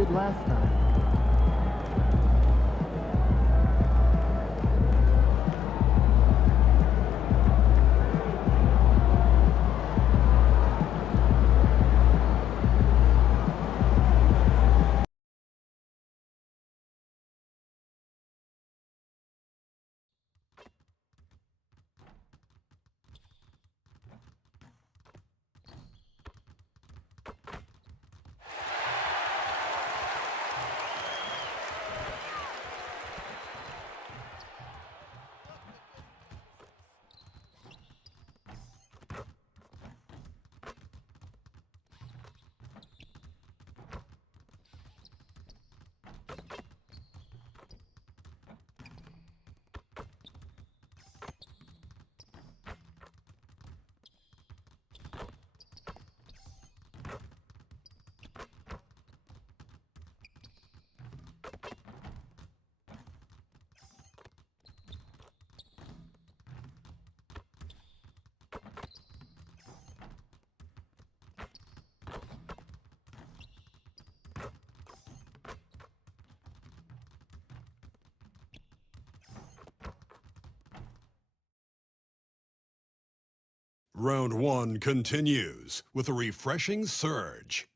did last time. Round 1 continues with a refreshing surge.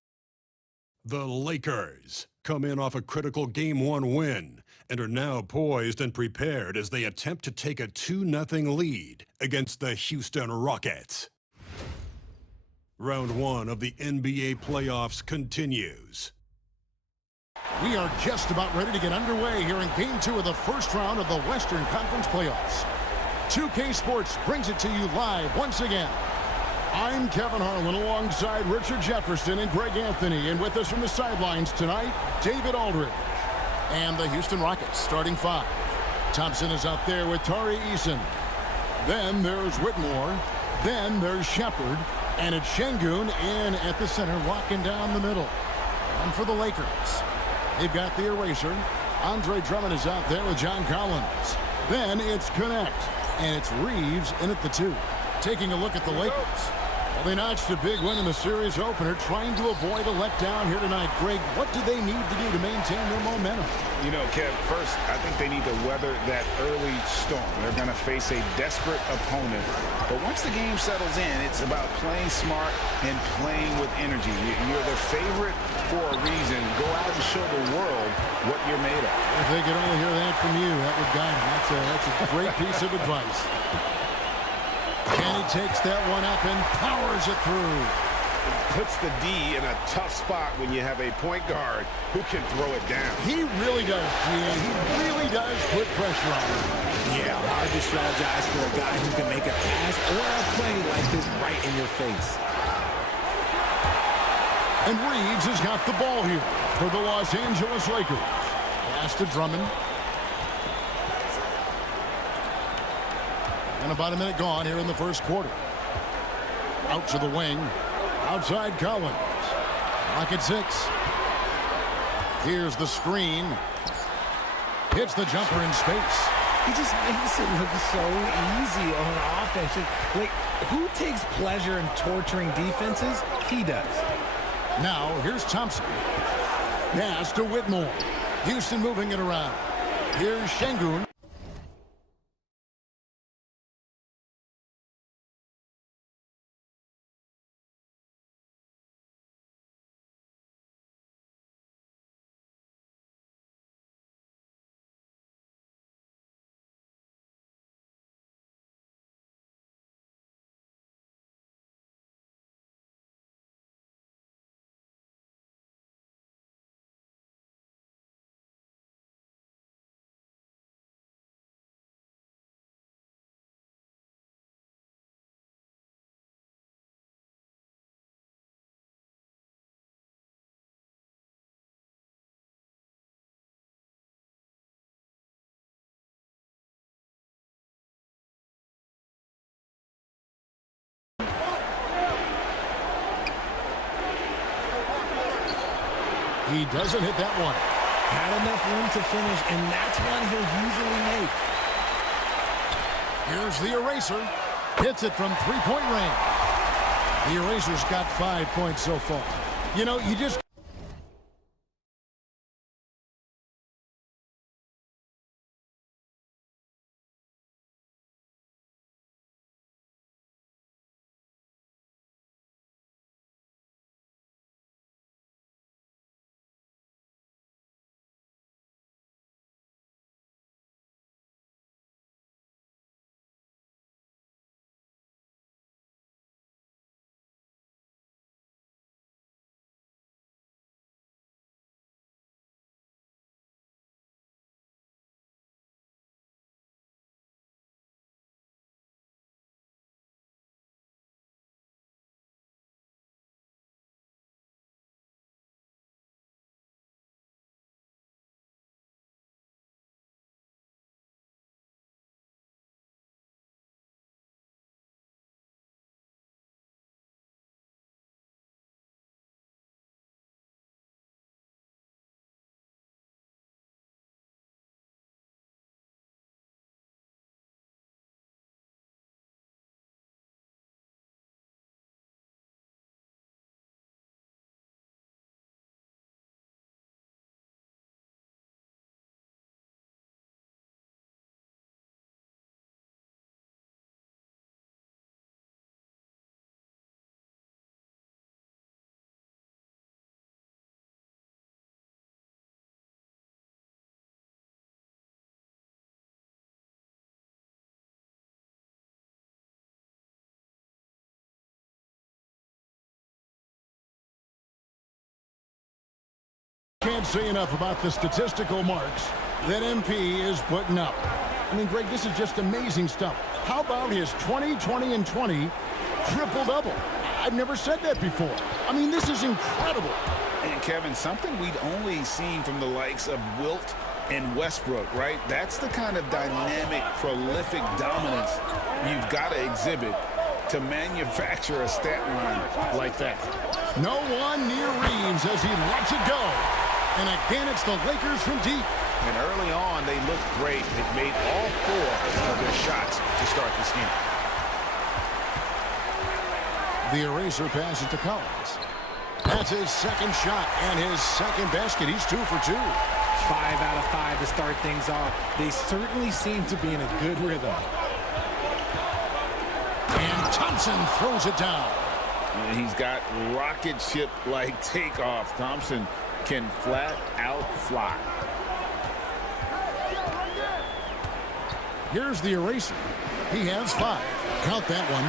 The Lakers come in off a critical Game 1 win and are now poised and prepared as they attempt to take a 2-0 lead against the Houston Rockets. Round 1 of the NBA playoffs continues. We are just about ready to get underway here in Game 2 of the first round of the Western Conference playoffs. 2K Sports brings it to you live once again. I'm Kevin Harlan alongside Richard Jefferson and Greg Anthony. And with us from the sidelines tonight, David Aldridge. And the Houston Rockets starting 5. Thompson is out there with Tari Eason. Then there's Whitmore. Then there's Shepard. And it's Şengün in at the center, walking down the middle. And for the Lakers, they've got the eraser. Andre Drummond is out there with John Collins. Then it's Connect. And it's Reeves in at the 2. Taking a look at the Lakers. Well, they notched a big win in the series opener, trying to avoid a letdown here tonight. Greg, what do they need to do to maintain their momentum? You know, Kev, first, I think they need to weather that early storm. They're going to face a desperate opponent. But once the game settles in, it's about playing smart and playing with energy. You're the favorite for a reason. Go out and show the world what you're made of. If they could only hear that from you, that would guide them. That's a great piece of advice. And he takes that one up and powers it through. Puts the D in a tough spot when you have a point guard who can throw it down. He really does, Gian. He really does put pressure on him. Yeah, hard to strategize for a guy who can make a pass or a play like this right in your face. And Reeves has got the ball here for the Los Angeles Lakers. Pass to Drummond. And about a minute gone here in the first quarter. Out to the wing. Outside Collins. Rocket 6. Here's the screen. Hits the jumper in space. He just makes it look so easy on offense. Like, who takes pleasure in torturing defenses? He does. Now, here's Thompson. Pass to Whitmore. Houston moving it around. Here's Şengün. He doesn't hit that one. Had enough room to finish, and that's one he'll usually make. Here's the eraser. Hits it from three-point range. The eraser's got 5 points so far. You know, you just Can't say enough about the statistical marks that MP is putting up. I mean, Greg, this is just amazing stuff. How about his 20, 20, and 20 triple-double? I've never said that before. I mean, this is incredible. And, Kevin, something we'd only seen from the likes of Wilt and Westbrook, right? That's the kind of dynamic, prolific dominance you've got to exhibit to manufacture a stat line like that. No one near Reeves as he lets it go. And again, it's the Lakers from deep. And early on, they looked great. It made all 4 of their shots to start this game. The eraser passes to Collins. That's his second shot and his second basket. He's 2 for 2. 5 out of 5 to start things off. They certainly seem to be in a good rhythm. And Thompson throws it down. And he's got rocket ship-like takeoff. Thompson can flat out fly. Here's the eraser. He has 5. Count that one.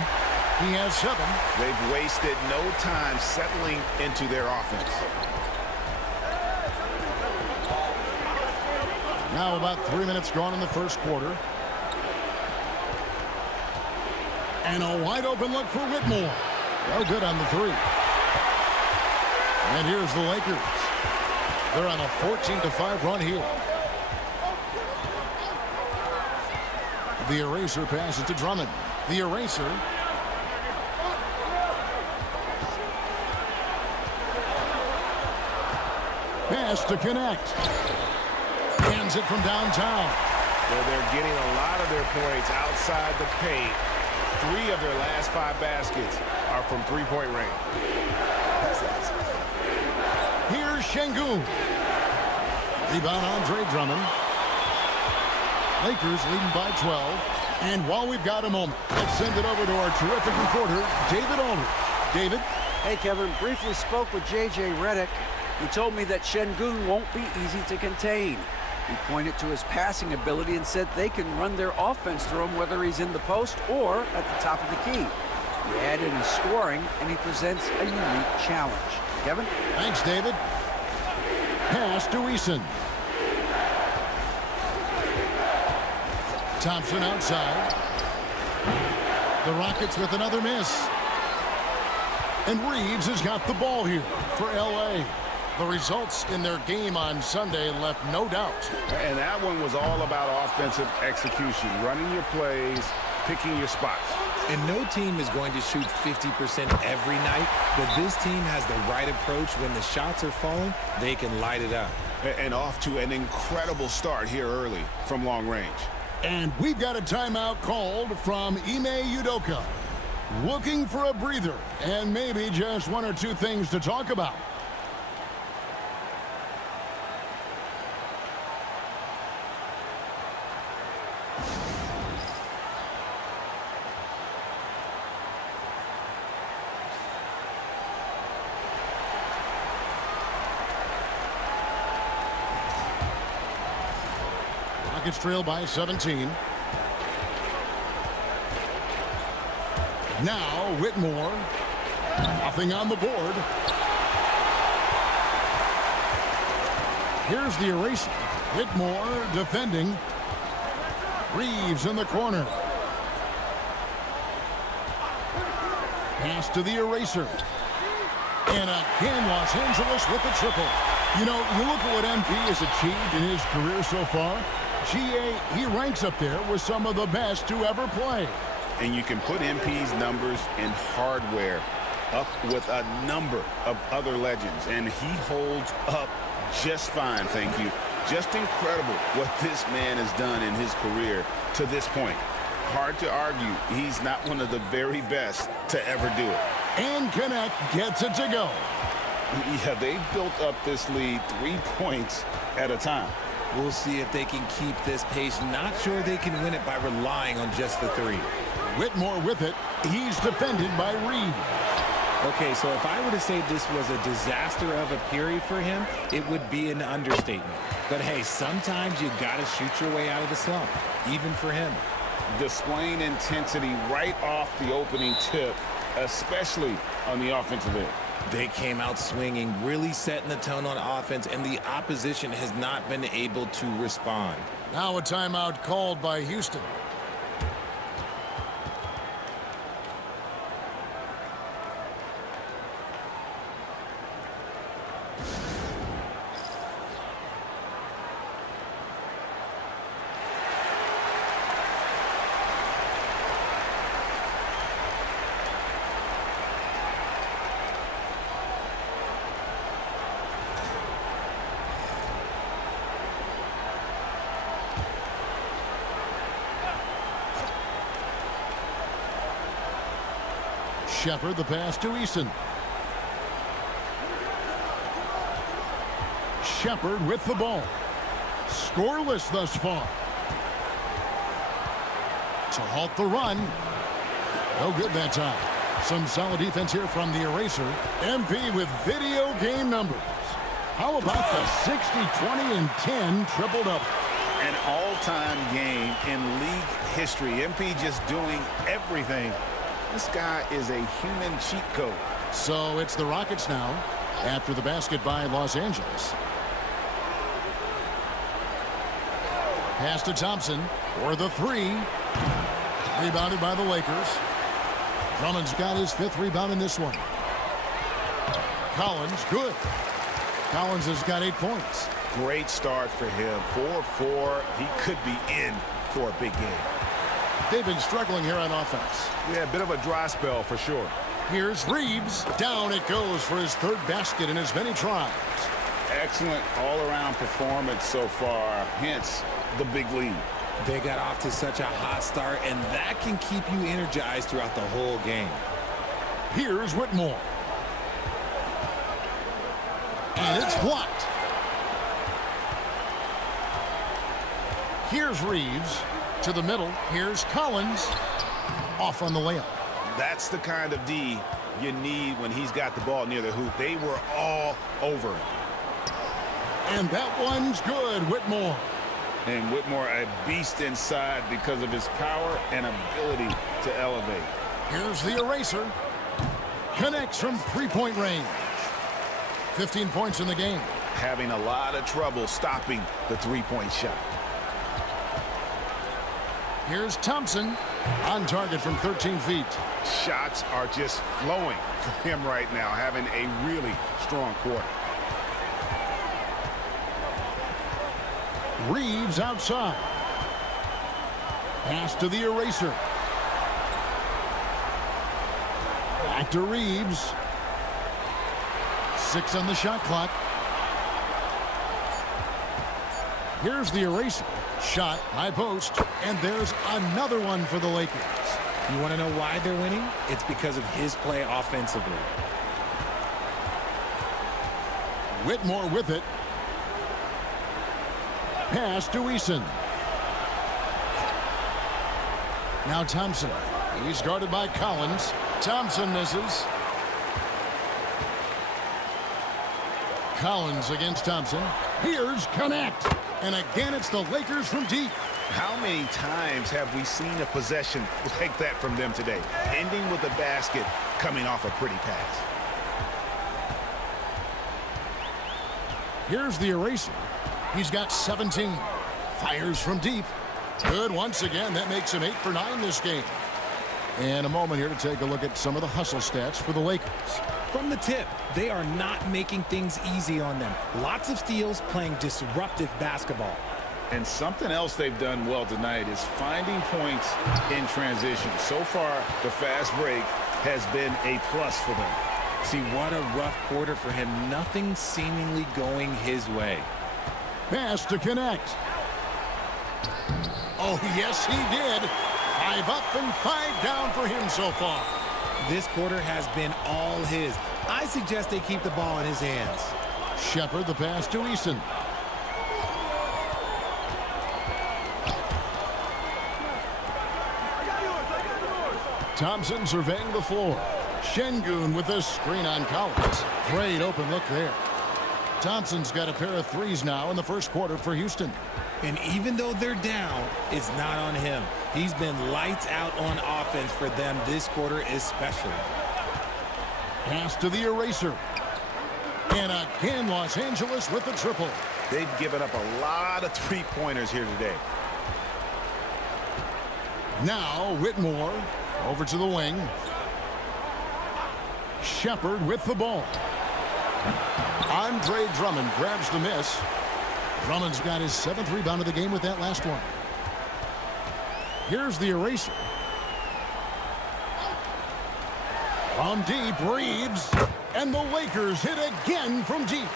He has 7. They've wasted no time settling into their offense. Now about 3 minutes gone in the first quarter. And a wide open look for Whitmore. No good on the 3. And here's the Lakers. They're on a 14-5 run here. The eraser passes to Drummond. The eraser. Pass to connect. Hands it from downtown. Well, they're getting a lot of their points outside the paint. 3 of their last 5 baskets are from three-point range. Here's Şengün. Rebound Andre Drummond. Lakers leading by 12. And while we've got a moment, let's send it over to our terrific reporter, David Aldridge. David? Hey, Kevin. Briefly spoke with J.J. Redick. He told me that Şengün won't be easy to contain. He pointed to his passing ability and said they can run their offense through him whether he's in the post or at the top of the key. You add in his scoring, and he presents a unique challenge. Kevin? Thanks, David. Pass to Eason. Thompson outside. The Rockets with another miss. And Reeves has got the ball here for L.A. The results in their game on Sunday left no doubt. And that one was all about offensive execution, running your plays, picking your spots. And no team is going to shoot 50% every night, but this team has the right approach. When the shots are falling, they can light it up. And off to an incredible start here early from long range. And we've got a timeout called from Ime Udoka. Looking for a breather and maybe just 1 or 2 things to talk about. Rockets trail by 17. Now Whitmore. Nothing on the board. Here's the eraser. Whitmore defending. Reeves in the corner. Pass to the eraser. And again, Los Angeles with the triple. You know, you look at what MP has achieved in his career so far. GA, he ranks up there with some of the best to ever play. And you can put MP's numbers and hardware up with a number of other legends. And he holds up just fine, thank you. Just incredible what this man has done in his career to this point. Hard to argue he's not one of the very best to ever do it. And Connect gets it to go. Yeah, they've built up this lead 3 points at a time. We'll see if they can keep this pace. Not sure they can win it by relying on just the 3. Whitmore with it. He's defended by Reed. Okay, so if I were to say this was a disaster of a period for him, it would be an understatement. But hey, sometimes you got to shoot your way out of the slump, even for him. Displaying intensity right off the opening tip, especially on the offensive end. They came out swinging, really setting the tone on offense, and the opposition has not been able to respond. Now a timeout called by Houston. Shepard, the pass to Eason. Shepard with the ball. Scoreless thus far. To halt the run. No good that time. Some solid defense here from the eraser. MP with video game numbers. How about the 60, 20, and 10 triple-double? An all-time game in league history. MP just doing everything. This guy is a human cheat code. So it's the Rockets now after the basket by Los Angeles. Pass to Thompson for the three. Rebounded by the Lakers. Drummond's got his 5th rebound in this one. Collins, good. Collins has got 8 points. Great start for him. 4-4. He could be in for a big game. They've been struggling here on offense. Yeah, a bit of a dry spell for sure. Here's Reeves. Down it goes for his 3rd basket in as many tries. Excellent all-around performance so far, hence the big lead. They got off to such a hot start, and that can keep you energized throughout the whole game. Here's Whitmore. And it's blocked. Here's Reeves. To the middle. Here's Collins. Off on the layup. That's the kind of D you need when he's got the ball near the hoop. They were all over it. And that one's good, Whitmore. And Whitmore, a beast inside because of his power and ability to elevate. Here's the eraser. Connects from 3-point range. 15 points in the game. Having a lot of trouble stopping the 3-point shot. Here's Thompson. On target from 13 feet. Shots are just flowing for him right now, having a really strong quarter. Reeves outside. Pass to the eraser. Back to Reeves. 6 on the shot clock. Here's the eraser. Shot, high post, and there's another one for the Lakers. You want to know why they're winning? It's because of his play offensively. Whitmore with it. Pass to Eason. Now Thompson. He's guarded by Collins. Thompson misses. Collins against Thompson. Here's Connect. And again, it's the Lakers from deep. How many times have we seen a possession like that from them today? Ending with a basket, coming off a pretty pass. Here's the eraser. He's got 17. Fires from deep. Good once again. That makes him 8 for 9 this game. And a moment here to take a look at some of the hustle stats for the Lakers. From the tip, they are not making things easy on them. Lots of steals, playing disruptive basketball. And something else they've done well tonight is finding points in transition. So far, the fast break has been a plus for them. See, what a rough quarter for him. Nothing seemingly going his way. Pass to Connect. Oh, yes, he did. 5 up and 5 down for him so far. This quarter has been all his. I suggest they keep the ball in his hands. Shepard, the pass to Eason. Thompson surveying the floor. Şengün with a screen on Collins. Great open look there. Thompson's got a pair of threes now in the first quarter for Houston. And even though they're down, it's not on him. He's been lights out on offense for them this quarter especially. Pass to the eraser. And again, Los Angeles with the triple. They've given up a lot of three-pointers here today. Now Whitmore over to the wing. Shepard with the ball. Andre Drummond grabs the miss. Drummond's got his 7th rebound of the game with that last one. Here's the eraser. From deep, Reeves. And the Lakers hit again from deep.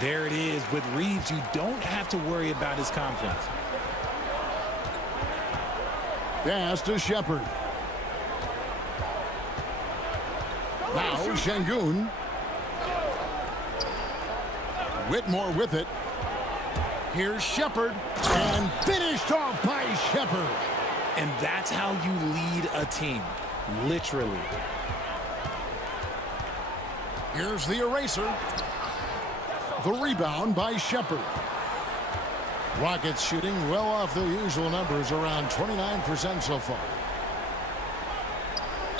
There it is. With Reeves, you don't have to worry about his confidence. Pass to Shepard. Now Şengün. Whitmore with it. Here's Shepard. And finished off by Shepard. And that's how you lead a team. Literally. Here's the eraser. The rebound by Shepard. Rockets shooting well off their usual numbers, around 29% so far.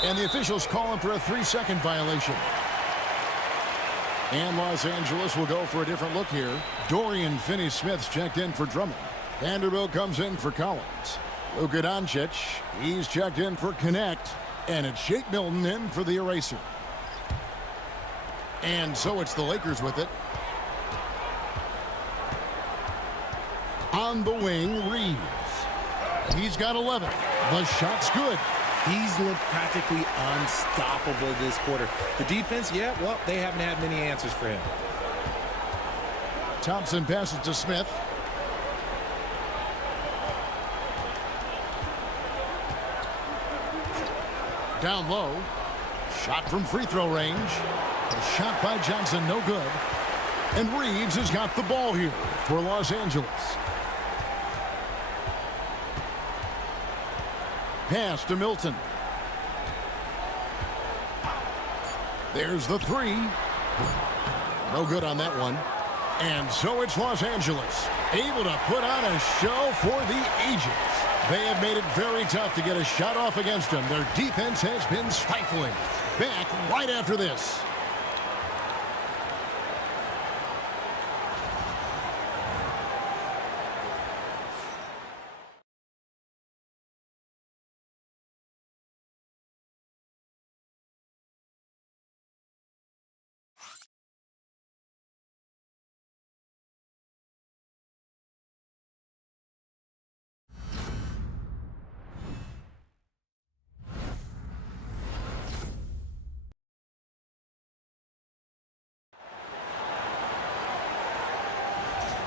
And the officials calling for a 3-second violation. And Los Angeles will go for a different look here. Dorian Finney-Smith's checked in for Drummond. Vanderbilt comes in for Collins. Luka Doncic, he's checked in for Connect. And it's Shake Milton in for the eraser. And so it's the Lakers with it. On the wing, Reeves. He's got 11. The shot's good. He's looked practically unstoppable this quarter. The defense, yeah, well, they haven't had many answers for him. Thompson passes to Smith. Down low. Shot from free throw range. A shot by Johnson, no good. And Reeves has got the ball here for Los Angeles. Pass to Milton. There's the three. No good on that one. And so it's Los Angeles, able to put on a show for the ages. They have made it very tough to get a shot off against them. Their defense has been stifling. Back right after this.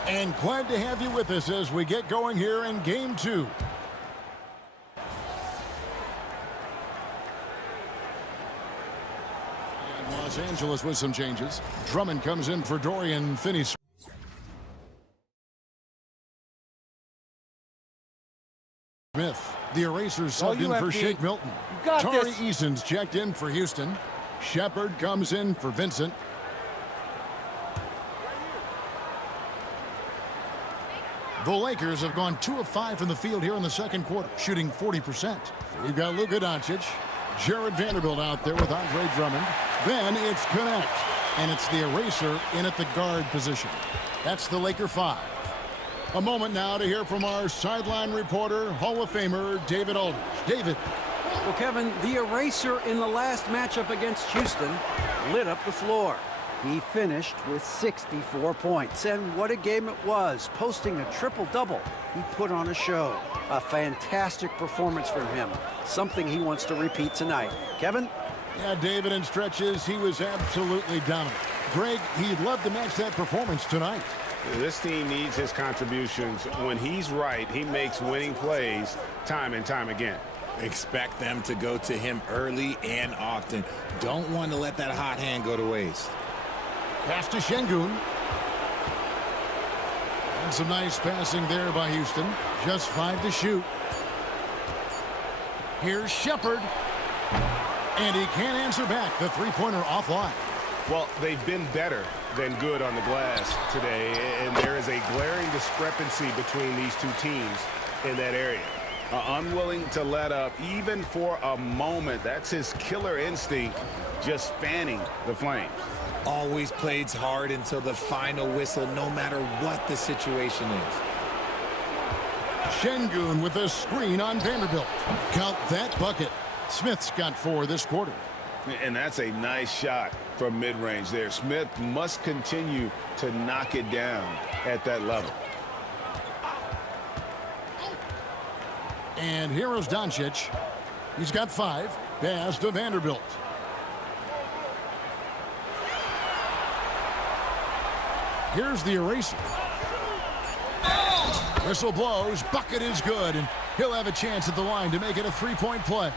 And glad to have you with us as we get going here in Game 2. And Los Angeles with some changes. Drummond comes in for Dorian Finney-Smith. The erasers subbed in for Shake Milton. Tari Eason's checked in for Houston. Shepard comes in for Vincent. The Lakers have gone 2 of 5 from the field here in the second quarter, shooting 40%. We've got Luka Doncic, Jared Vanderbilt out there with Andre Drummond. Then it's Connect, and it's the eraser in at the guard position. That's the Laker 5. A moment now to hear from our sideline reporter, Hall of Famer David Aldridge. David. Well, Kevin, the eraser in the last matchup against Houston lit up the floor. He finished with 64 points, and what a game it was, posting a triple-double. He put on a show. A fantastic performance from him, something he wants to repeat tonight. Kevin? Yeah, David, in stretches, he was absolutely dominant. Greg, he'd love to match that performance tonight. This team needs his contributions. When he's right, he makes winning plays time and time again. Expect them to go to him early and often. Don't want to let that hot hand go to waste. Pass to Şengün. And some nice passing there by Houston. Just 5 to shoot. Here's Shepard. And he can't answer back. The three-pointer offline. Well, they've been better than good on the glass today, and there is a glaring discrepancy between these two teams in that area. Unwilling to let up, even for a moment. That's his killer instinct, just fanning the flames. Always plays hard until the final whistle, no matter what the situation is. Şengün with a screen on Vanderbilt. Count that bucket. Smith's got 4 this quarter. And that's a nice shot from mid-range there. Smith must continue to knock it down at that level. And here is Doncic. He's got 5. Pass to Vanderbilt. Here's the eraser. Whistle blows. Bucket is good. And he'll have a chance at the line to make it a 3-point play.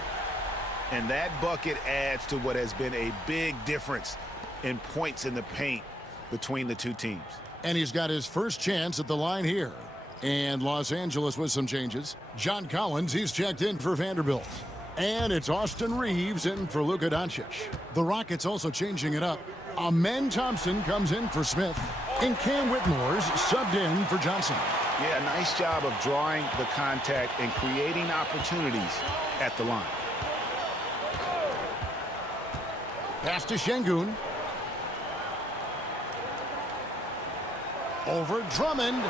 And that bucket adds to what has been a big difference in points in the paint between the two teams. And he's got his first chance at the line here. And Los Angeles with some changes. John Collins, he's checked in for Vanderbilt. And it's Austin Reeves in for Luka Doncic. The Rockets also changing it up. Amen Thompson comes in for Smith. And Cam Whitmore's subbed in for Johnson. Yeah, nice job of drawing the contact and creating opportunities at the line. Pass to Şengün. Over Drummond.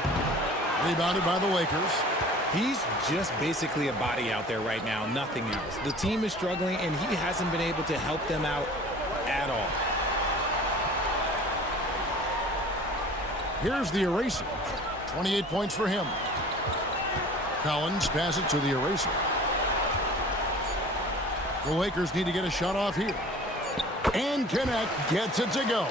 Rebounded by the Lakers. He's just basically a body out there right now, nothing else. The team is struggling, and he hasn't been able to help them out at all. Here's the eraser. 28 points for him. Collins passes it to the eraser. The Lakers need to get a shot off here. And Connect gets it to go.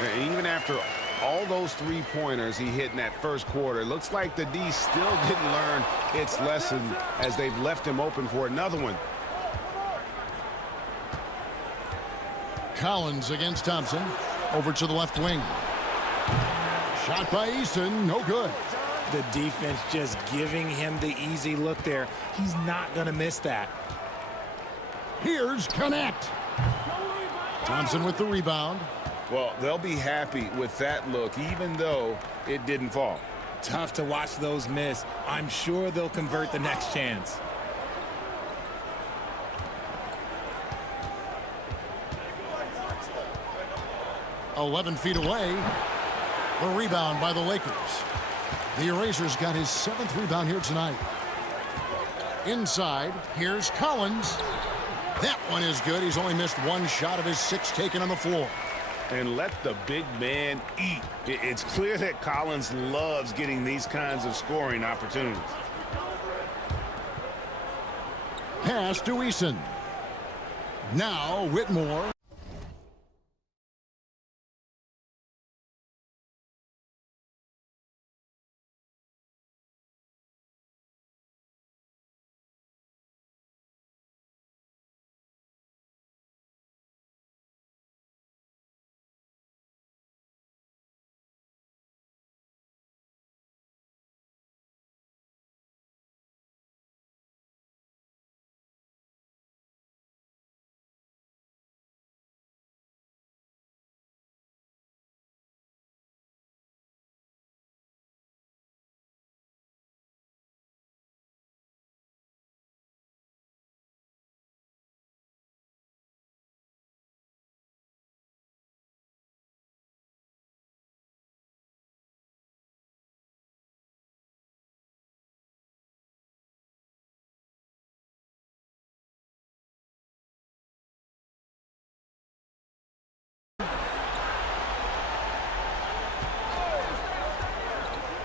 And even after all those three-pointers he hit in that first quarter, it looks like the D still didn't learn its lesson as they've left him open for another one. Collins against Thompson. Over to the left wing. Shot by Eason, no good. The defense just giving him the easy look there. He's not going to miss that. Here's Connect. Thompson with the rebound. Well, they'll be happy with that look, even though it didn't fall. Tough to watch those miss. I'm sure they'll convert the next chance. .11 feet away. The rebound by the Lakers. The eraser's got his 7th rebound here tonight. Inside, here's Collins. That one is good. He's only missed 1 shot of his 6 taken on the floor. And let the big man eat. It's clear that Collins loves getting these kinds of scoring opportunities. Pass to Eason. Now Whitmore.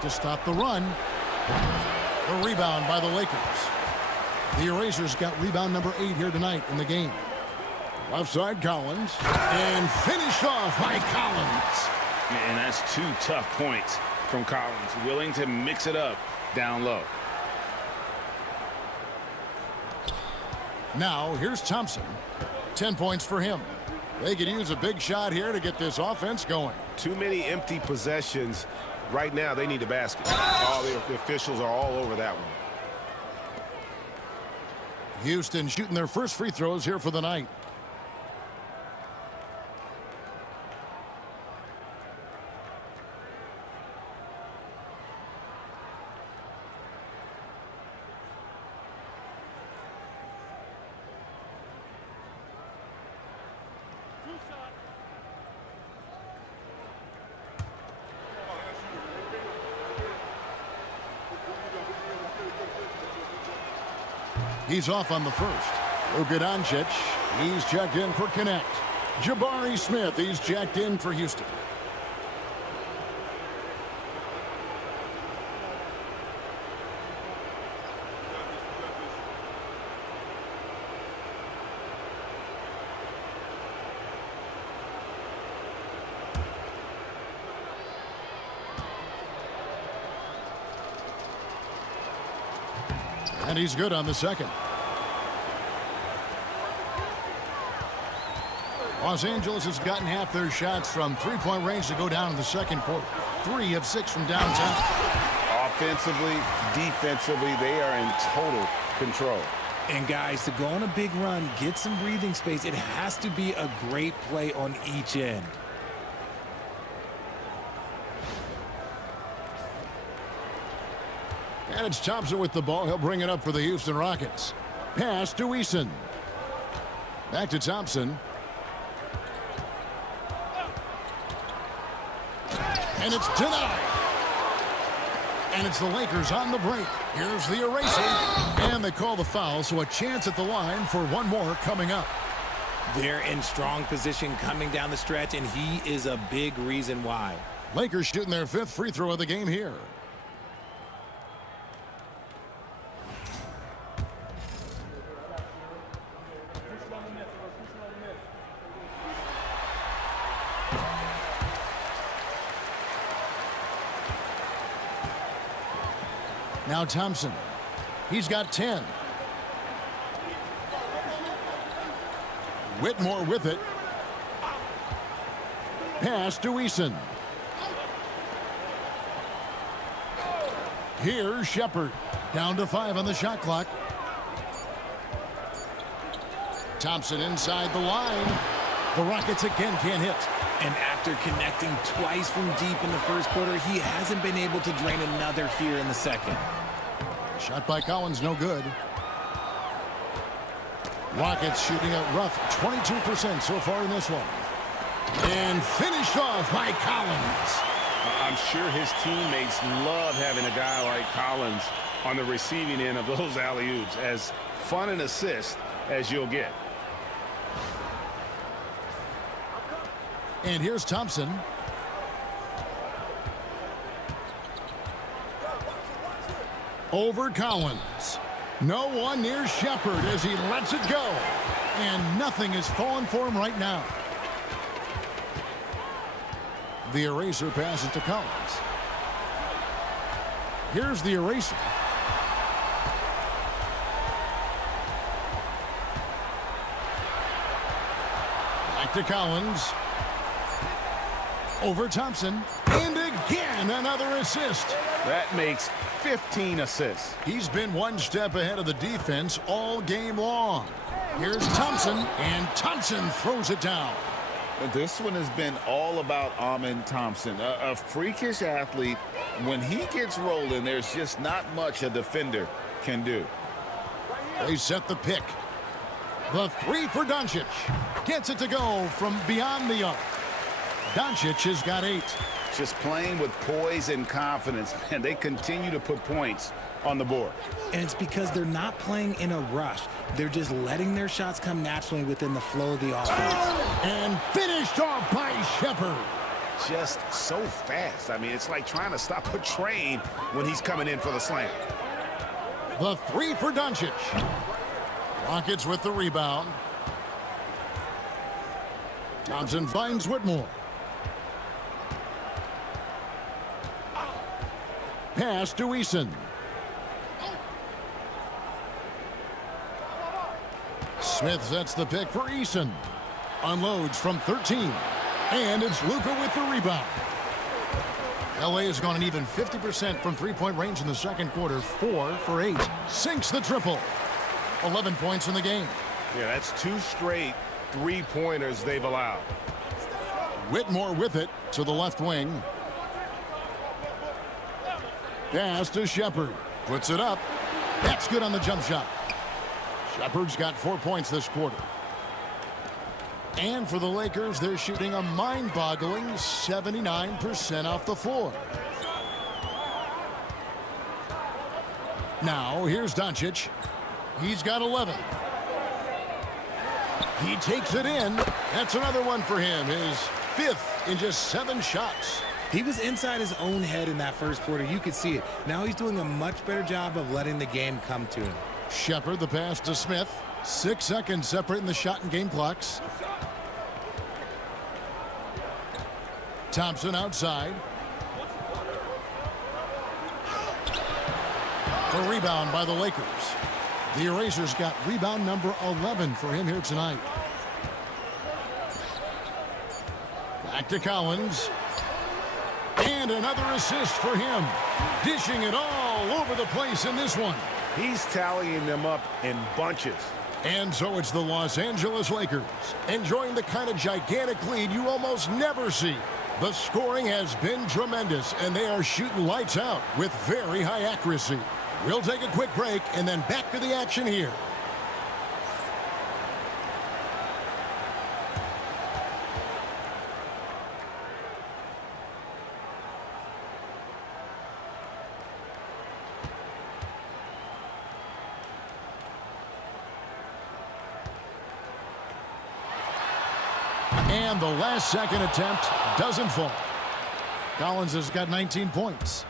To stop the run. The rebound by the Lakers. The Erasers got rebound number 8 here tonight in the game. Left side Collins. And finished off by Collins. And that's 2 tough points from Collins. Willing to mix it up down low. Now here's Thompson. 10 points for him. They could use a big shot here to get this offense going. Too many empty possessions. Right now, they need a basket. All the officials are all over that one. Houston shooting their first free throws here for the night. He's off on the first. Luka Doncic, he's checked in for Connect. Jabari Smith, he's checked in for Houston. And he's good on the second. Los Angeles has gotten half their shots from three-point range to go down in the second quarter. 3 of 6 from downtown. Offensively, defensively, they are in total control. And guys, to go on a big run, get some breathing space, it has to be a great play on each end. And it's Thompson with the ball. He'll bring it up for the Houston Rockets. Pass to Eason. Back to Thompson. And it's denied. And it's the Lakers on the break. Here's the eraser. And they call the foul, so a chance at the line for one more coming up. They're in strong position coming down the stretch, and he is a big reason why. Lakers shooting their 5th free throw of the game here. Now Thompson. He's got 10. Whitmore with it. Pass to Eason. Here's Shepard. Down to 5 on the shot clock. Thompson inside the line. The Rockets again can't hit. And after connecting twice from deep in the first quarter, he hasn't been able to drain another here in the second. Shot by Collins, no good. Rockets shooting a rough 22% so far in this one. And finished off by Collins. I'm sure his teammates love having a guy like Collins on the receiving end of those alley-oops. As fun an assist as you'll get. And here's Thompson. Over Collins. No one near Shepard as he lets it go. And nothing is falling for him right now. The eraser passes to Collins. Here's the eraser. Back to Collins. Over Thompson. And again, another assist. That makes 15 assists. He's been one step ahead of the defense all game long. Here's Thompson, and Thompson throws it down. This one has been all about Amen Thompson, a freakish athlete. When he gets rolling, there's just not much a defender can do. They set the pick. The 3 for Doncic. Gets it to go from beyond the arc. Doncic has got 8. Just playing with poise and confidence, and they continue to put points on the board. And it's because they're not playing in a rush. They're just letting their shots come naturally within the flow of the offense. And finished off by Shepard. Just so fast. I mean, it's like trying to stop a train when he's coming in for the slam. The 3 for Doncic. Rockets with the rebound. Thompson finds Whitmore. Pass to Eason. Smith sets the pick for Eason. Unloads from 13. And it's Luka with the rebound. LA has gone an even 50% from three-point range in the second quarter. 4 for 8. Sinks the triple. 11 points in the game. Yeah, that's 2 straight three-pointers they've allowed. Whitmore with it to the left wing. Pass to Shepard. Puts it up. That's good on the jump shot. Shepard's got 4 points this quarter. And for the Lakers, they're shooting a mind-boggling 79% off the floor. Now, here's Doncic. He's got 11. He takes it in. That's another one for him. His 5th in just 7 shots. He was inside his own head in that first quarter. You could see it. Now he's doing a much better job of letting the game come to him. Shepard, the pass to Smith. 6 seconds separating the shot and game clocks. Thompson outside. The rebound by the Lakers. The Erasers got rebound number 11 for him here tonight. Back to Collins. And another assist for him. Dishing it all over the place in this one. He's tallying them up in bunches. And so it's the Los Angeles Lakers enjoying the kind of gigantic lead you almost never see. The scoring has been tremendous, and they are shooting lights out with very high accuracy. We'll take a quick break and then back to the action here. And the last second attempt doesn't fall. Collins has got 19 points.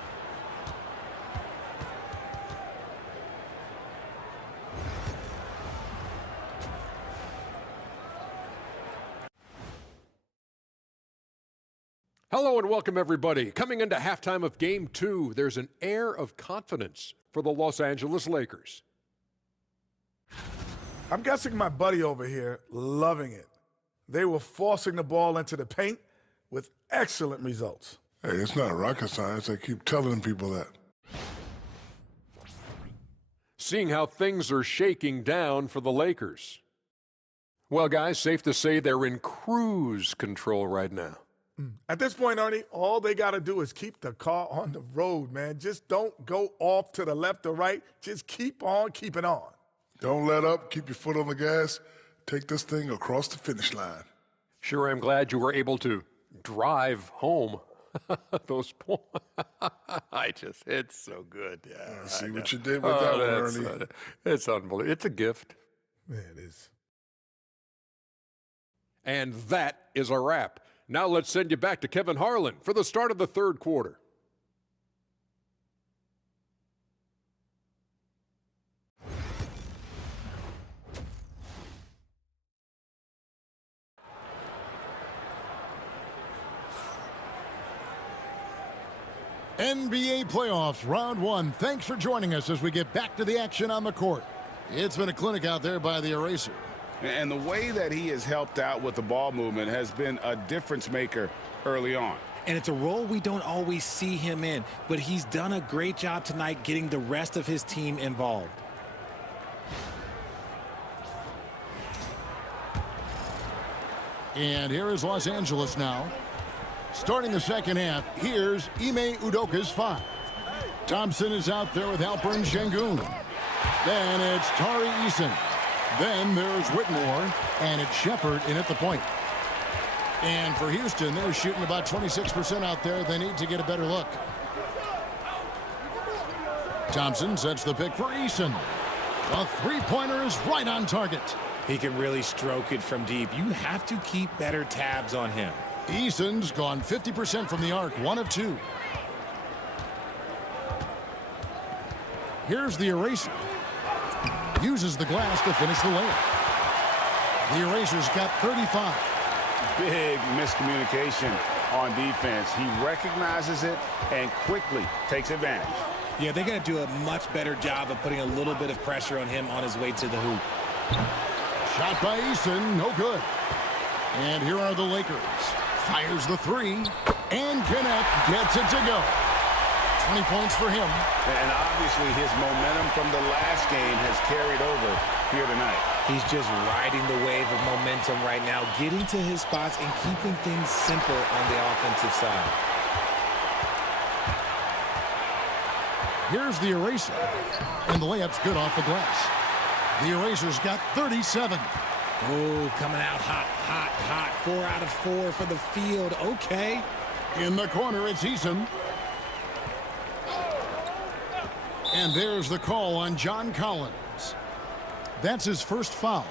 Hello and welcome, everybody. Coming into halftime of Game 2, there's an air of confidence for the Los Angeles Lakers. I'm guessing my buddy over here loving it. They were forcing the ball into the paint with excellent results. Hey, it's not rocket science. I keep telling people that. Seeing how things are shaking down for the Lakers. Well, guys, safe to say they're in cruise control right now. At this point, Ernie, all they got to do is keep the car on the road, man. Just don't go off to the left or right. Just keep on keeping on. Don't let up. Keep your foot on the gas. Take this thing across the finish line. Sure, I'm glad you were able to drive home. Those points. It's so good. Yeah, see what you did with that one, Ernie. It's unbelievable. It's a gift. Yeah, it is. And that is a wrap. Now let's send you back to Kevin Harlan for the start of the third quarter. NBA playoffs, round 1. Thanks for joining us as we get back to the action on the court. It's been a clinic out there by the Eraser. And the way that he has helped out with the ball movement has been a difference maker early on. And it's a role we don't always see him in, but he's done a great job tonight getting the rest of his team involved. And here is Los Angeles now. Starting the second half, here's Ime Udoka's 5. Thompson is out there with Alperen Şengün. Then it's Tari Eason. Then there's Whitmore, and it's Shepard in at the point. And for Houston, they're shooting about 26% out there. They need to get a better look. Thompson sets the pick for Eason. A three-pointer is right on target. He can really stroke it from deep. You have to keep better tabs on him. Eason's gone 50% from the arc, 1 of 2. Here's the Eraser. Uses the glass to finish the layup. The Eraser's got 35. Big miscommunication on defense. He recognizes it and quickly takes advantage. Yeah, they're going to do a much better job of putting a little bit of pressure on him on his way to the hoop. Shot by Eason, no good. And here are the Lakers. Fires the 3, and Kenneth gets it to go. 20 points for him. And obviously his momentum from the last game has carried over here tonight. He's just riding the wave of momentum right now, getting to his spots and keeping things simple on the offensive side. Here's the Eraser. And the layup's good off the glass. The Eraser's got 37. Oh, coming out hot, hot, hot. 4 out of 4 for the field. Okay. In the corner, it's Eason. And there's the call on John Collins. That's his first foul.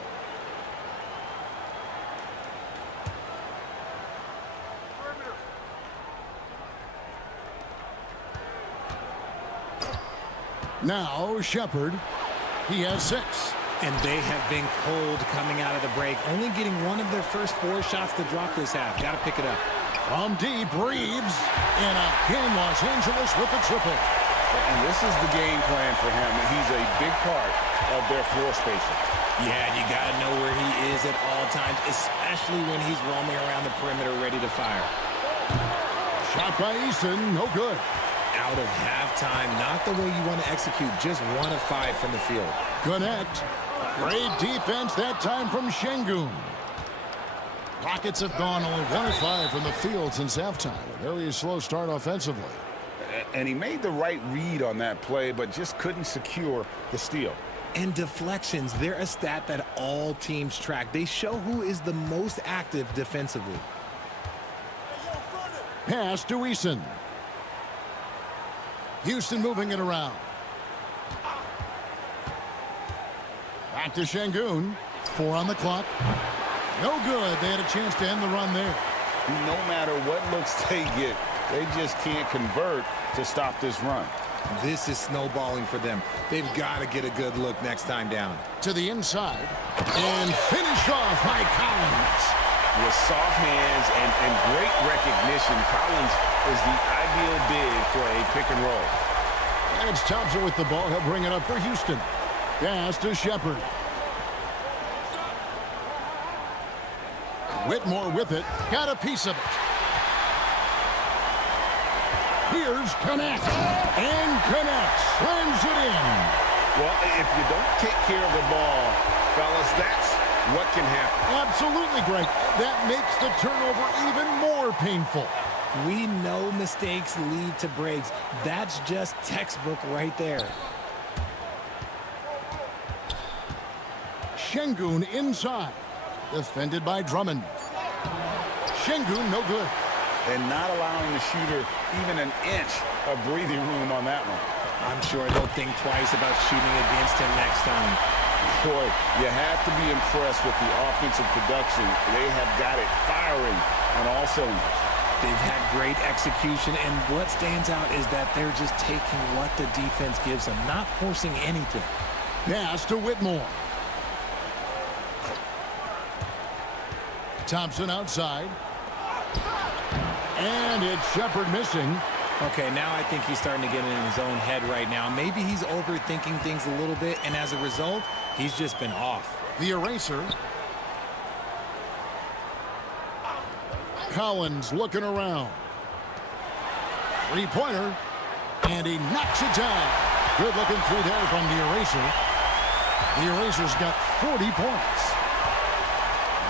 Now Shepard. He has 6. And they have been cold coming out of the break, only getting one of their first 4 shots to drop this half. Got to pick it up. From deep, Reeves. And again, Los Angeles with the triple. And this is the game plan for him. He's a big part of their floor spacing. Yeah, and you got to know where he is at all times, especially when he's roaming around the perimeter ready to fire. Shot by Easton, no good. Out of halftime, not the way you want to execute, just 1 of 5 from the field. Connect. Great defense that time from Şengün. Rockets have gone only 1 of 5 from the field since halftime. A very slow start offensively. And he made the right read on that play, but just couldn't secure the steal. And deflections, they're a stat that all teams track. They show who is the most active defensively. Pass to Eason. Houston moving it around. Back to Şengün. 4 on the clock. No good. They had a chance to end the run there. No matter what looks they get, they just can't convert to stop this run. This is snowballing for them. They've got to get a good look next time down. To the inside. And finish off by Collins. With soft hands and great recognition, Collins is the ideal big for a pick and roll. And it's Thompson with the ball. He'll bring it up for Houston. Pass to Shepard. Whitmore with it. Got a piece of it. Here's Connect. And Connect slams it in. Well, if you don't take care of the ball, fellas, that's what can happen. Absolutely, Greg. That makes the turnover even more painful. We know mistakes lead to breaks. That's just textbook right there. Şengün inside. Defended by Drummond. Şengün no good. And not allowing the shooter even an inch of breathing room on that one. I'm sure they'll think twice about shooting against him next time. Boy, you have to be impressed with the offensive production. They have got it firing on all cylinders. They've had great execution, and what stands out is that they're just taking what the defense gives them, not forcing anything. Pass to Whitmore. Thompson outside. And it's Shepard missing. Okay, now I think he's starting to get in his own head right now. Maybe he's overthinking things a little bit, and as a result, he's just been off. The eraser. Collins looking around. Three-pointer. And he knocks it down. Good looking through there from the eraser. The eraser's got 40 points.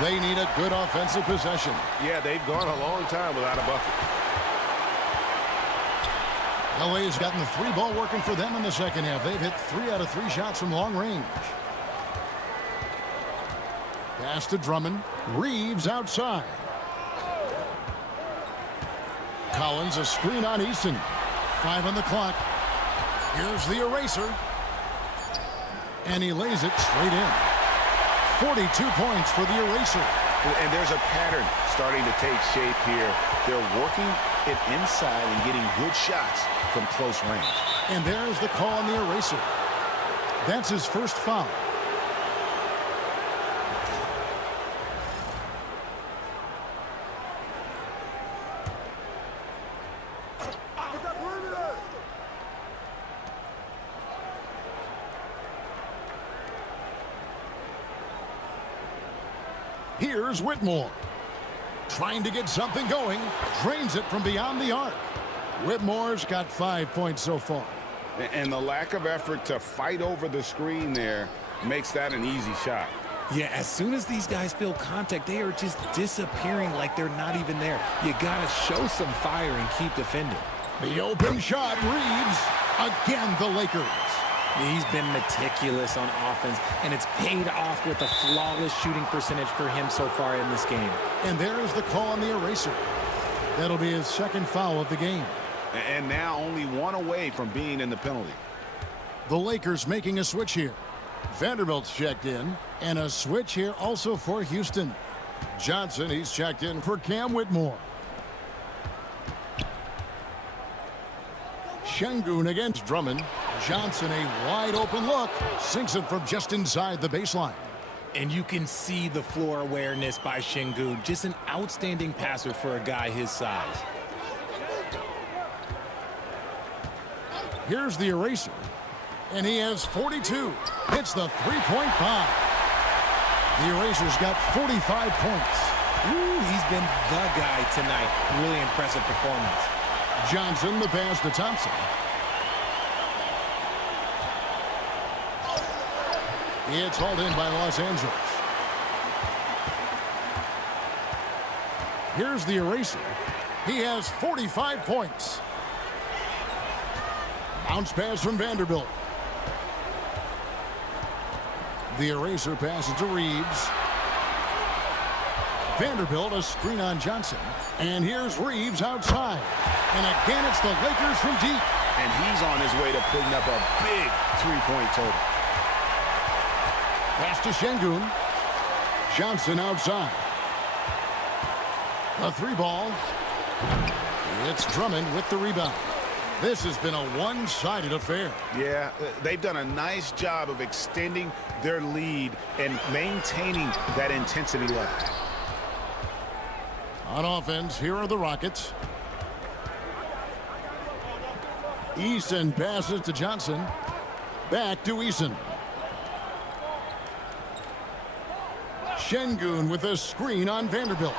They need a good offensive possession. Yeah, they've gone a long time without a bucket. LA's gotten the 3-ball working for them in the second half. They've hit 3 out of 3 shots from long range. Pass to Drummond. Reeves outside. Collins a screen on Easton. 5 on the clock. Here's the eraser. And he lays it straight in. 42 points for the eraser. And there's a pattern starting to take shape here. They're working it inside and getting good shots from close range. And there's the call on the eraser. That's his first foul. Here's Whitmore. Trying to get something going. Drains it from beyond the arc. Whitmore's got 5 points so far. And the lack of effort to fight over the screen there makes that an easy shot. Yeah, as soon as these guys feel contact, they are just disappearing like they're not even there. You got to show some fire and keep defending. The open shot, Reeves. Again, the Lakers. He's been meticulous on offense, and it's paid off with a flawless shooting percentage for him so far in this game. And there's the call on the eraser. That'll be his second foul of the game. And now only 1 away from being in the penalty. The Lakers making a switch here. Vanderbilt's checked in, and a switch here also for Houston. Johnson, he's checked in for Cam Whitmore. Şengün against Drummond. Johnson, a wide open look, sinks it from just inside the baseline. And you can see the floor awareness by Şengün. Just an outstanding passer for a guy his size. Here's the eraser, and he has 42. Hits the three-point bomb. The eraser's got 45 points. Ooh, he's been the guy tonight. Really impressive performance. Johnson, the pass to Thompson. It's hauled in by Los Angeles. Here's the eraser. He has 45 points. Bounce pass from Vanderbilt. The eraser passes to Reeves. Vanderbilt, a screen on Johnson. And here's Reeves outside. And again, it's the Lakers from deep. And he's on his way to putting up a big three-point total. Pass to Şengün. Johnson outside. A three ball. It's Drummond with the rebound. This has been a one-sided affair. Yeah, they've done a nice job of extending their lead and maintaining that intensity level. On offense, here are the Rockets. Eason passes to Johnson. Back to Eason. Şengün with a screen on Vanderbilt.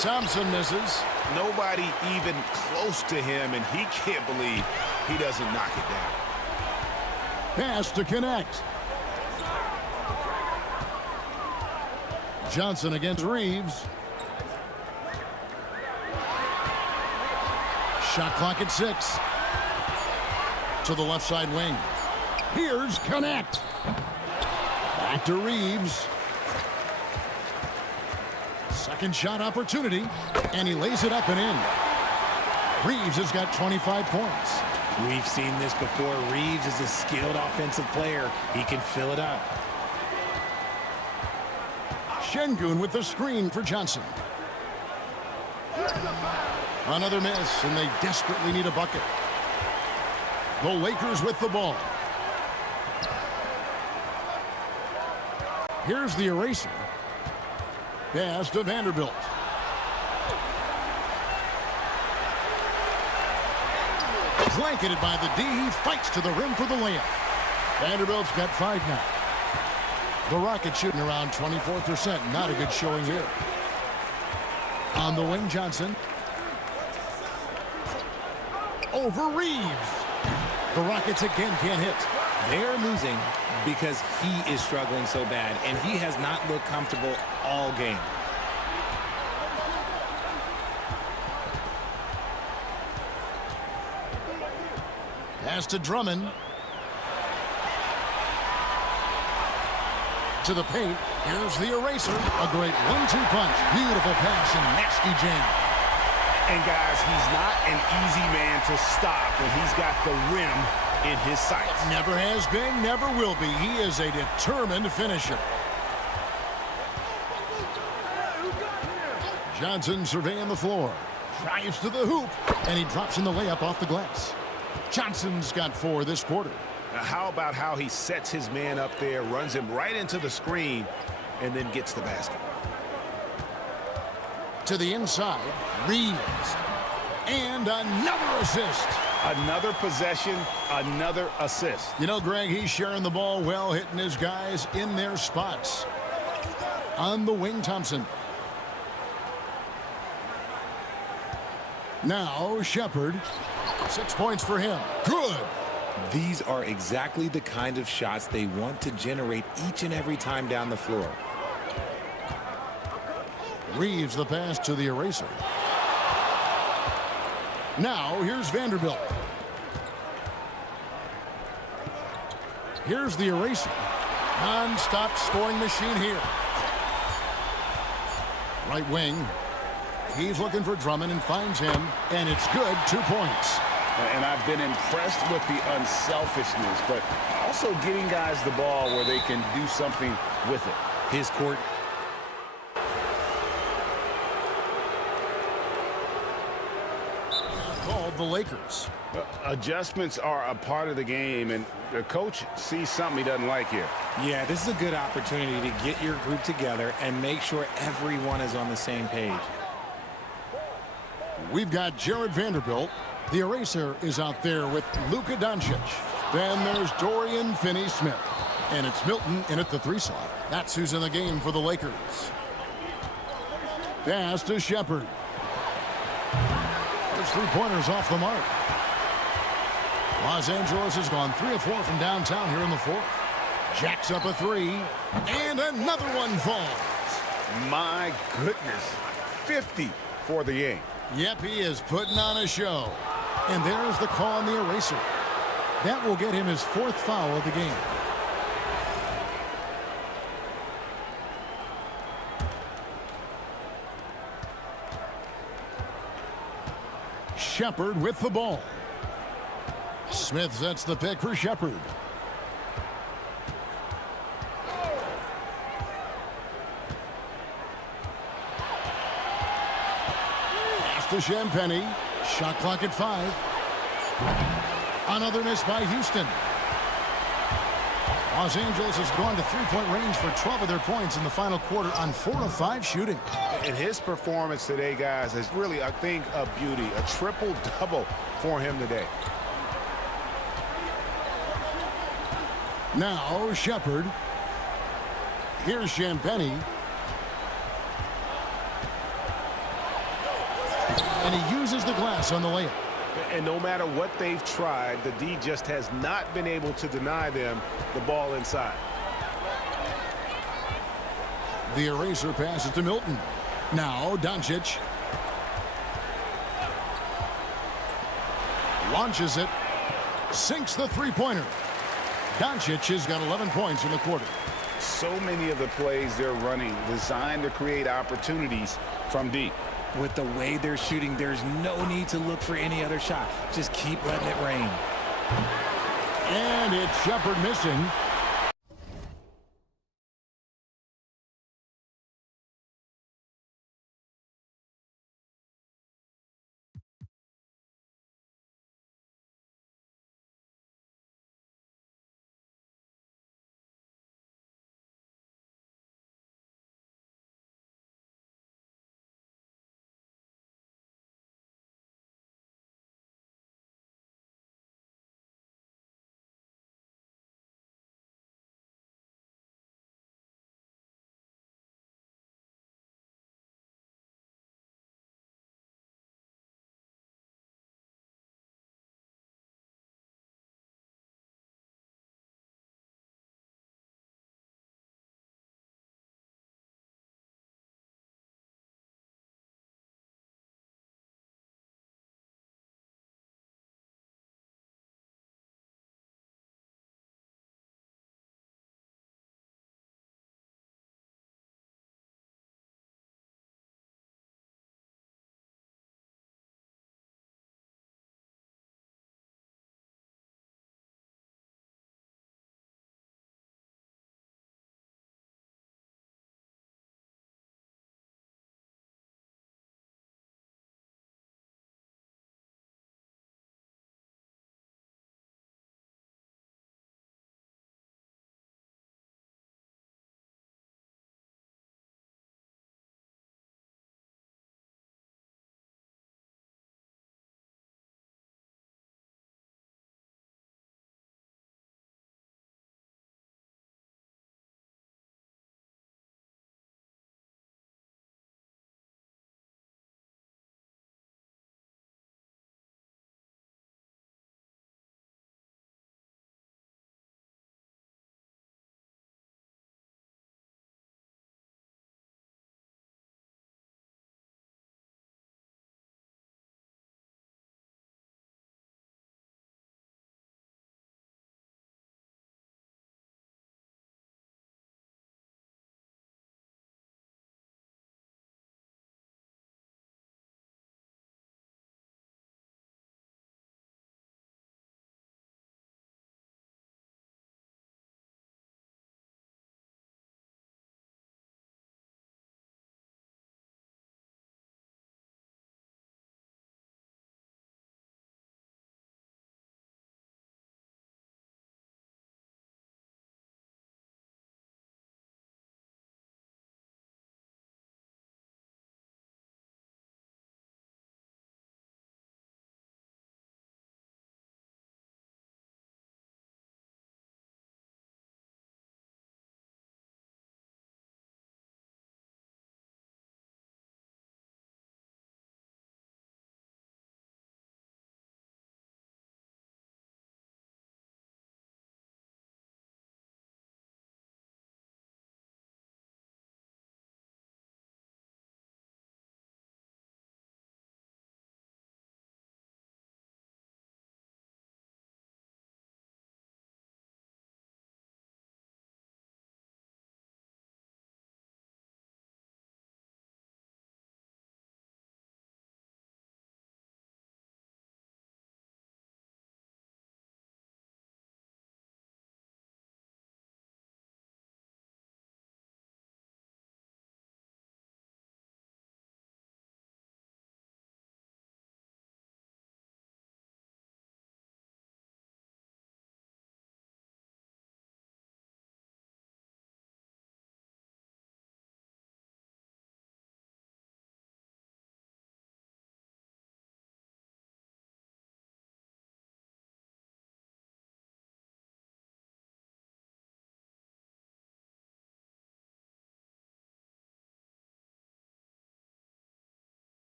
Thompson misses. Nobody even close to him, and he can't believe he doesn't knock it down. Pass to connect. Johnson against Reeves. Shot clock at 6. To the left side wing. Here's connect. Back to Reeves. Second shot opportunity, and he lays it up and in. Reeves has got 25 points. We've seen this before. Reeves is a skilled offensive player. He can fill it up. Şengün with the screen for Johnson. Another miss, and they desperately need a bucket. The Lakers with the ball. Here's the eraser. Pass to Vanderbilt. Blanketed by the D. He fights to the rim for the layup. Vanderbilt's got 5 now. The Rockets shooting around 24%. Not a good showing here. On the wing, Johnson. Over Reeves. The Rockets again can't hit. They're losing because he is struggling so bad, and he has not looked comfortable all game. Pass to Drummond. To the paint. Here's the eraser. A great 1-2 punch. Beautiful pass and nasty jam. And guys, he's not an easy man to stop when he's got the rim in his sights. Never has been, never will be. He is a determined finisher. Johnson surveying the floor. Drives to the hoop, and he drops in the layup off the glass. Johnson's got 4 this quarter. Now, how about how he sets his man up there, runs him right into the screen, and then gets the basket? To the inside, Reeves. And another assist. Another possession, another assist. You know, Greg, he's sharing the ball well, hitting his guys in their spots. On the wing, Thompson. Now, Shepard. 6 points for him. Good. These are exactly the kind of shots they want to generate each and every time down the floor. Reeves the pass to the eraser. Now, here's Vanderbilt. Here's the eraser. Non-stop scoring machine here. Right wing. He's looking for Drummond and finds him, and it's good. 2 points. And I've been impressed with the unselfishness, but also getting guys the ball where they can do something with it. His court. Called the Lakers. Adjustments are a part of the game, and the coach sees something he doesn't like here. Yeah, this is a good opportunity to get your group together and make sure everyone is on the same page. We've got Jared Vanderbilt. The eraser is out there with Luka Doncic. Then there's Dorian Finney-Smith. And it's Milton in at the 3 slot. That's who's in the game for the Lakers. Pass to Shepard. Those 3-pointers off the mark. Los Angeles has gone 3 of 4 from downtown here in the 4th. Jacks up a 3. And another one falls. My goodness, 50 for the game. Yep, he is putting on a show. And there's the call on the eraser. That will get him his 4th foul of the game. Shepard with the ball. Smith sets the pick for Shepard. To Champagny. Shot clock at 5. Another miss by Houston. Los Angeles has gone to 3-point range for 12 of their points in the final quarter on 4 of 5 shooting. And his performance today, guys, is really a thing of beauty. A triple-double for him today. Now Shepard. Here's Champagny. And he uses the glass on the layup. And no matter what they've tried, the D just has not been able to deny them the ball inside. The eraser passes to Milton. Now Doncic. Launches it. Sinks the 3-pointer. Doncic has got 11 points in the quarter. So many of the plays they're running designed to create opportunities from deep. With the way they're shooting, there's no need to look for any other shot. Just keep letting it rain. And it's Shepard missing.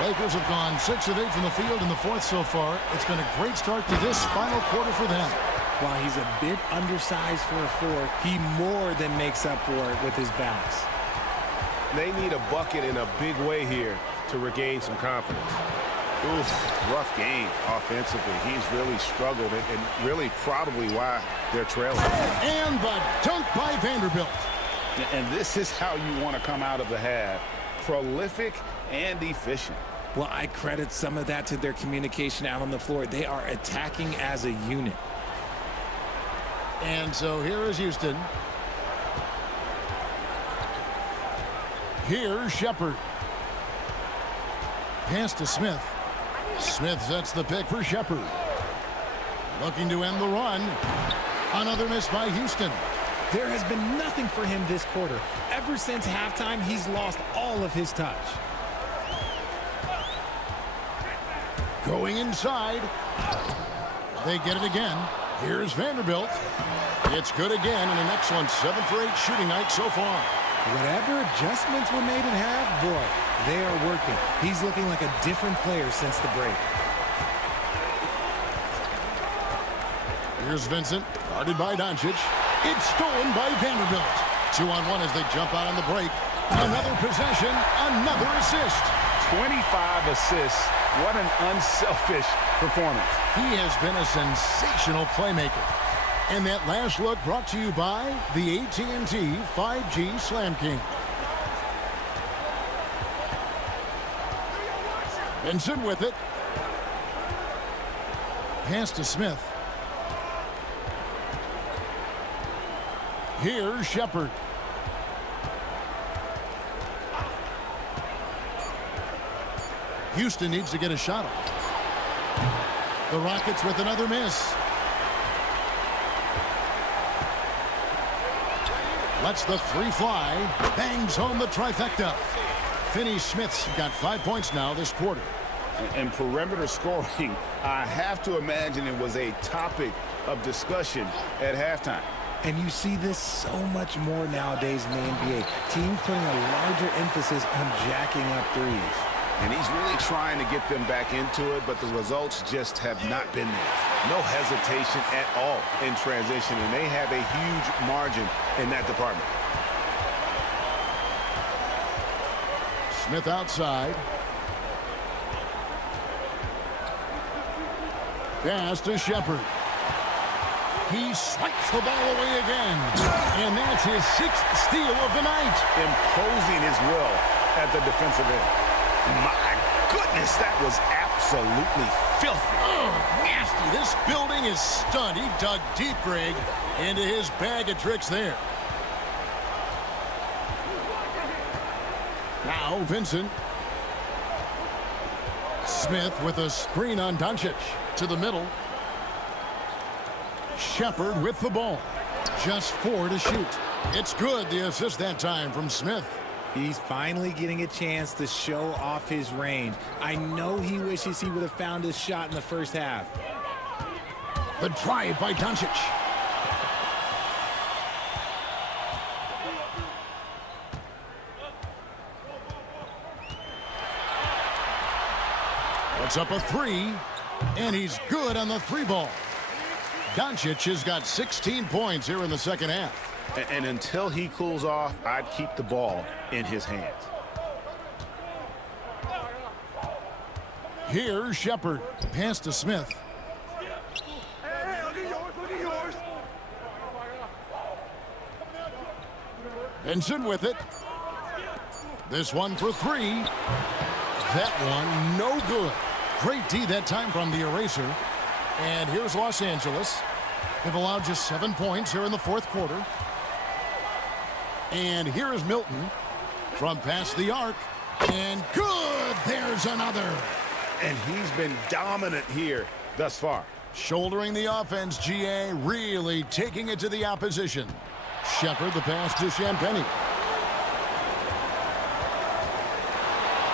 Lakers have gone 6 of 8 from the field in the fourth so far. It's been a great start to this final quarter for them. While he's a bit undersized for a 4, he more than makes up for it with his bounce. They need a bucket in a big way here to regain some confidence. Oof, rough game offensively. He's really struggled and really probably why they're trailing. And the dunk by Vanderbilt. And this is how you want to come out of the half. Prolific and efficient. Well, I credit some of that to their communication out on the floor. They are attacking as a unit. And so here is Houston. Here's Shepard. Pass to Smith. Smith sets the pick for Shepard. Looking to end the run. Another miss by Houston. There has been nothing for him this quarter. Ever since halftime, he's lost all of his touch. Going inside. They get it again. Here's Vanderbilt. It's good again, and an excellent 7 for 8 shooting night so far. Whatever adjustments were made at half, boy, they are working. He's looking like a different player since the break. Here's Vincent, guarded by Doncic. It's stolen by Vanderbilt. 2-on-1 as they jump out on the break. Another possession, another assist. 25 assists. What an unselfish performance. He has been a sensational playmaker. And that last look brought to you by the AT&T 5G Slam King. Vincent with it. Pass to Smith. Here's Shepard. Houston needs to get a shot off. The Rockets with another miss. Lets the 3 fly. Bangs home the trifecta. Finney-Smith's got 5 points now this quarter. And perimeter scoring, I have to imagine it was a topic of discussion at halftime. And you see this so much more nowadays in the NBA. Teams putting a larger emphasis on jacking up threes. And he's really trying to get them back into it, but the results just have not been there. No hesitation at all in transition, and they have a huge margin in that department. Smith outside. Pass to Shepard. He swipes the ball away again. And that's his 6th steal of the night. Imposing his will at the defensive end. My goodness, that was absolutely filthy. Oh, nasty. This building is stunned. He dug deep, Greg, into his bag of tricks there. Now Vincent. Smith with a screen on Doncic. To the middle. Shepard with the ball. Just 4 to shoot. It's good, the assist that time from Smith. He's finally getting a chance to show off his range. I know he wishes he would have found his shot in the first half. The drive by Doncic. Puts up a 3, and he's good on the 3 ball. Doncic has got 16 points here in the second half. And until he cools off, I'd keep the ball in his hands. Here's Shepard. Pass to Smith. Vincent with it. This one for 3. That one no good. Great D that time from the eraser. And here's Los Angeles. They've allowed just 7 points here in the fourth quarter. And here is Milton from past the arc. And good! There's another. And he's been dominant here thus far. Shouldering the offense, GA really taking it to the opposition. Shepard the pass to Champagnie.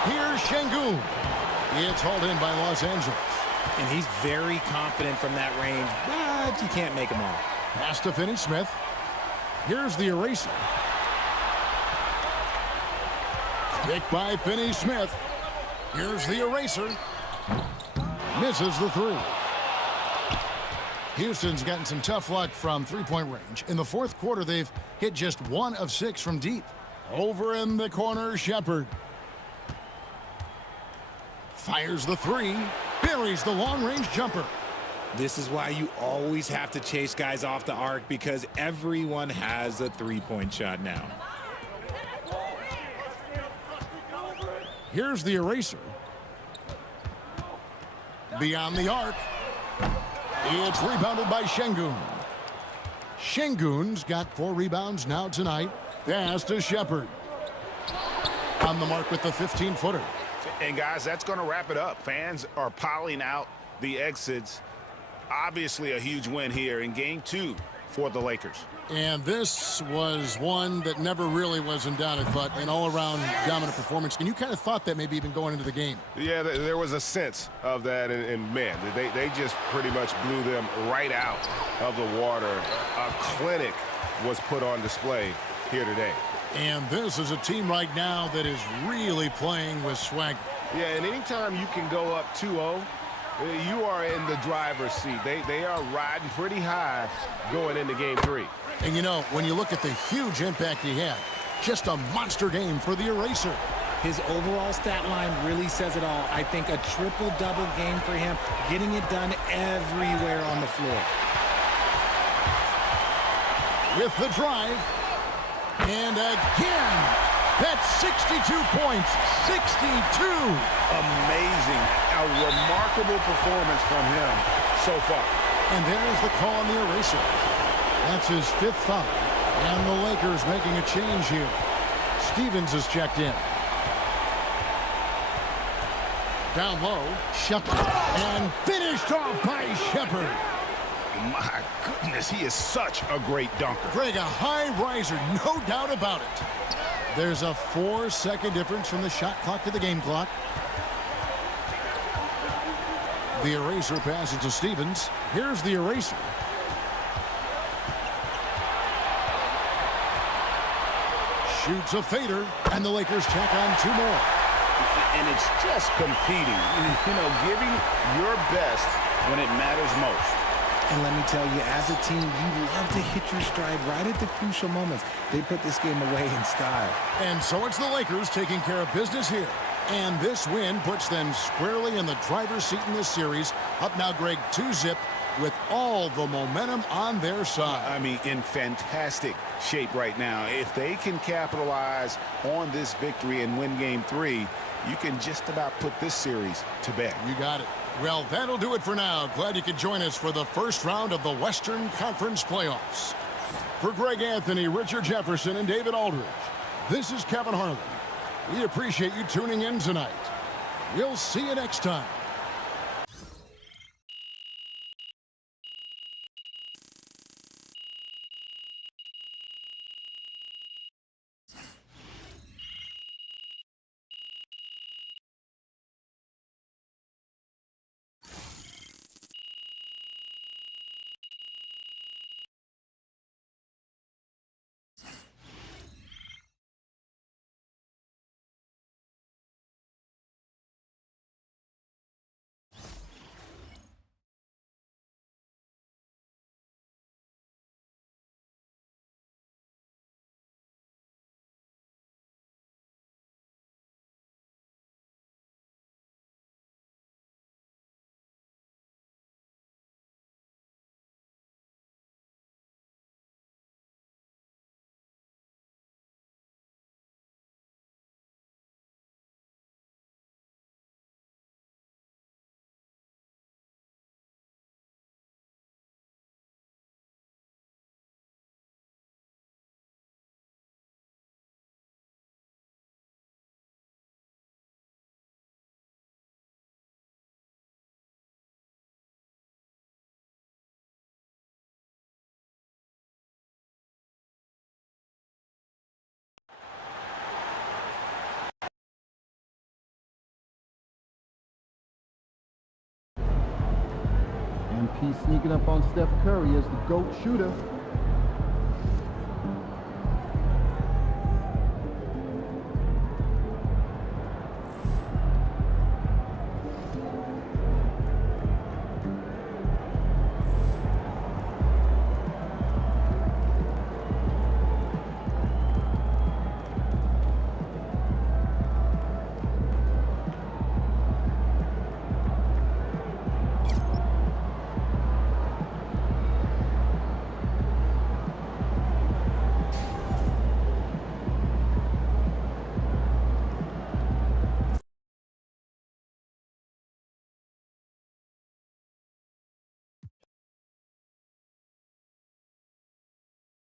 Here's Şengün. It's hauled in by Los Angeles. And he's very confident from that range, but you can't make him all. Pass to Finney-Smith. Here's the eraser. Pick by Finney-Smith. Here's the eraser. Misses the three. Houston's gotten some tough luck from three-point range. In the fourth quarter, they've hit just 1 of 6 from deep. Over in the corner, Shepard. Fires the three. Buries the long-range jumper. This is why you always have to chase guys off the arc, because everyone has a three-point shot now. Here's the eraser. Beyond the arc. It's rebounded by Şengün. Şengün's got 4 rebounds now tonight. Pass to Shepard. On the mark with the 15-footer. And, guys, that's going to wrap it up. Fans are piling out the exits. Obviously a huge win here in Game 2 for the Lakers. And this was one that never really was in doubt, I thought, an all-around dominant performance. And you kind of thought that maybe even going into the game. Yeah, there was a sense of that, and man, they just pretty much blew them right out of the water. A clinic was put on display here today. And this is a team right now that is really playing with swagger. Yeah, and anytime you can go up 2-0, you are in the driver's seat. They are riding pretty high going into Game 3. And, you know, when you look at the huge impact he had, just a monster game for the eraser. His overall stat line really says it all. I think a triple-double game for him, getting it done everywhere on the floor. With the drive. And again, that's 62 points. 62. Amazing. A remarkable performance from him so far. And there's the call on the eraser. That's his 5th foul. And the Lakers making a change here. Stevens is checked in. Down low, Shepard. And finished off by Shepard. My goodness, he is such a great dunker. Greg, a high riser, no doubt about it. There's a 4-second difference from the shot clock to the game clock. The eraser passes to Stevens. Here's the eraser. Shoots a fader, and the Lakers tack on 2 more. And it's just competing, you know, giving your best when it matters most. And let me tell you, as a team, you love to hit your stride right at the crucial moments. They put this game away in style. And so it's the Lakers taking care of business here. And this win puts them squarely in the driver's seat in this series. Up now, Greg, 2-zip with all the momentum on their side. I mean, in fantastic shape right now. If they can capitalize on this victory and win Game 3, you can just about put this series to bed. You got it. Well, that'll do it for now. Glad you could join us for the first round of the Western Conference Playoffs. For Greg Anthony, Richard Jefferson, and David Aldridge, this is Kevin Harlan. We appreciate you tuning in tonight. We'll see you next time. MP sneaking up on Steph Curry as the GOAT shooter.